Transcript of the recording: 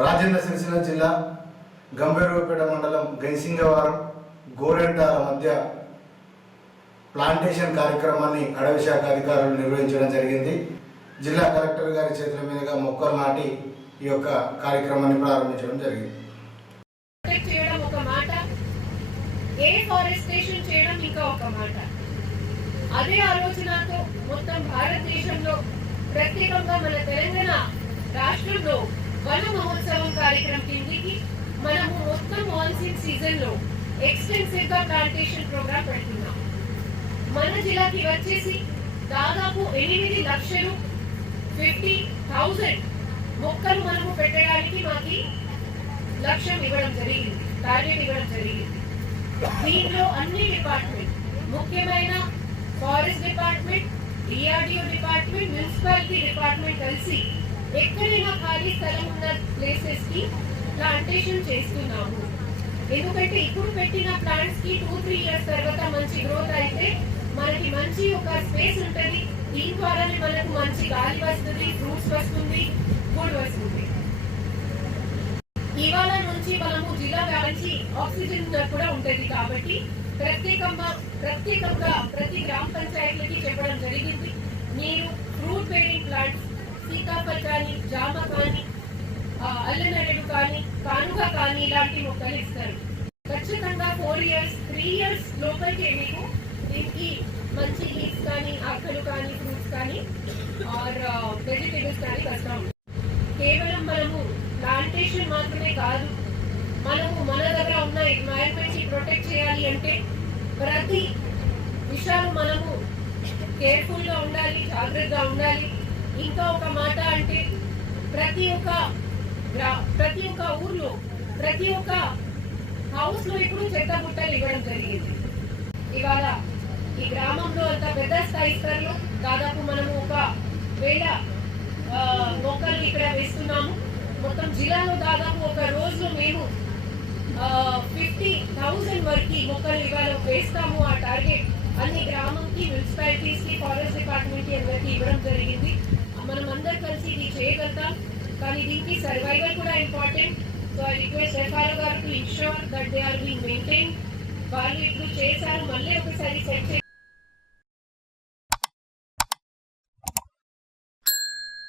రాజన్న సిరిసిల్ల జిల్లా గంభీరపేట మండలం గైసింగవరం గోరెంటాల మధ్య ప్లాంటేషన్ కార్యక్రమాన్ని అడవి శాఖ అధికారులు నిర్వహించడం జరిగింది. జిల్లా కలెక్టర్ గారి చేతుల మీదుగా మొక్కలు నాటి ఈ యొక్క కార్యక్రమాన్ని ప్రారంభించడం జరిగింది. అదే ఆలోచనతో మొత్తం భారతదేశంలో ప్రత్యేకంగా మన తెలంగాణ రాష్ట్రంలో వన మహోత్సవం కార్యక్రమం కిందికి మనము మొత్తం మాన్సూన్ సీజన్ లో ఎక్స్టెన్సివ్ గా ప్లాంటేషన్ ప్రోగ్రామ్ పెడుతున్నాం. మన జిల్లాకి వచ్చేసి దాదాపు 8,50,000 మొక్కలు మనము పెట్టడానికి మాకి లక్ష్యం ఇవ్వడం జరిగింది, టార్గెట్ ఇవ్వడం జరిగింది. దీంట్లో అన్ని డిపార్ట్మెంట్, ముఖ్యమైన forest department, DRDO department, municipality department కలిసి ఎక్కడైనా ఖాళీ స్థలం ఉన్న ప్లేసెస్ కి ప్లాంటేషన్ చేస్తున్నాము. ఎందుకంటే ఇప్పుడు పెట్టిన ప్లాంట్స్ కి 2-3 ఇయర్స్ తర్వాత మంచి గ్రోత్ అయితే మనకి మంచి ఒక స్పేస్ ఉంటుంది. దీని ద్వారానే మనకు మంచి గాలి వస్తుంది, ఫ్రూట్స్ వస్తుంది, ఫుడ్ వస్తుంది. ఇవాళ నుంచి మనము జిల్లా వ్యాపించి ఆక్సిజన్ కూడా ఉంటుంది. కాబట్టి ప్రత్యేకంగా ప్రతి గ్రామ పంచాయతీలకి చెప్పడం జరిగింది, మీరు ఫ్రూట్ బేరింగ్ ప్లాంట్స్ సీతాఫల్ కానీ, జామ కానీ, అల్లనరెడు కానీ, కానుగ కానీ ఇలాంటి మొక్కలు ఇస్తారు. ఖచ్చితంగా 4 ఇయర్స్ 3 ఇయర్స్ లోపలికే మీకు దీనికి మంచి లీవ్స్ కానీ, ఆకులు కానీ, ఫ్రూట్స్ కానీ ఆర్ వెజిటేబుల్స్ కానీ వస్తాం. కేవలం మనము ప్లాంటేషన్ మాత్రమే కాదు, మనము మన దగ్గర ఉన్న ఎన్వైరన్మెంట్ ని ప్రొటెక్ట్ చేయాలి అంటే ప్రతి విషయాలు మనము కేర్ఫుల్ గా ఉండాలి, జాగ్రత్తగా ఉండాలి. ఇంకా ఒక మాట అంటే ప్రతి ఒక్క ఊర్లో, ప్రతి ఒక్క హౌస్ లో ఇప్పుడు చెత్త బుట్టలు ఇవ్వడం జరిగింది. ఇవాళ ఈ గ్రామంలో అంత పెద్ద స్థాయి స్థాయిలో దాదాపు మనము 1,000 మొక్కలు ఇక్కడ వేస్తున్నాము. మొత్తం జిల్లాలో దాదాపు ఒక రోజులో మేము 50,000 వరకు మొక్కలు ఇవాళ వేస్తాము. ఆ టార్గెట్ అన్ని గ్రామంకి, మున్సిపాలిటీస్ కి, ఫారెస్ట్ డిపార్ట్మెంట్ కి అందరికి ఇవ్వడం జరిగింది. మనం అందరు కలిసి ఇది చేయగలుగుతాం. కానీ దీనికి సర్వైవల్ కూడా important. So I request FRO గారు to ensure that they are being maintain. వాళ్ళు ఇప్పుడు చేశారు, మళ్ళీ ఒకసారి సెట్